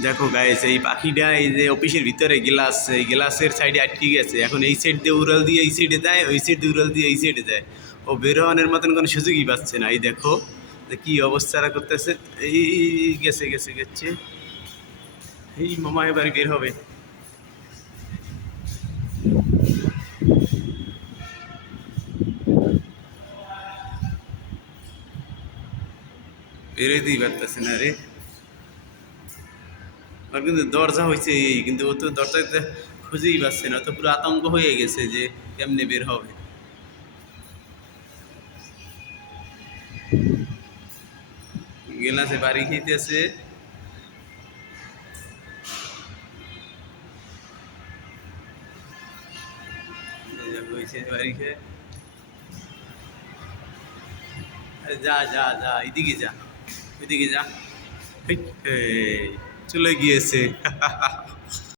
দেখো গাইস, এই পাখিটা এই যে অফিসের ভিতরে গ্লাস, এই গ্লাসের সাইডে আটকে গেছে। এখন এই সাইড দিয়ে উড়াল দিয়ে এই সাইডে যায়, ওই সাইড দিয়ে উড়াল দিয়ে এই সাইডে যায়। ও বেরোয়ানের মতন কোনো সুযোগই পাচ্ছে না। এই দেখো যে কি অবস্থাটা করতেছে। এই গেছে গেছে গেছে, এই মামা এবার বের হবে। বেরোতেই পারতেছে না রে। আর কিন্তু দরজা হয়েছে এই, কিন্তু ও তো দরজাতে খুঁজেই পাচ্ছে না। ও তো পুরো আতঙ্ক হয়ে গেছে যে কেমনে বের হবে। গেলাসে বাড়ি খেতেছে। হয়েছে বাড়ি খেয়ে, আরে যা যা যা, এদিকে যা, ওইদিকে যা। এই, চলে গিয়েছে।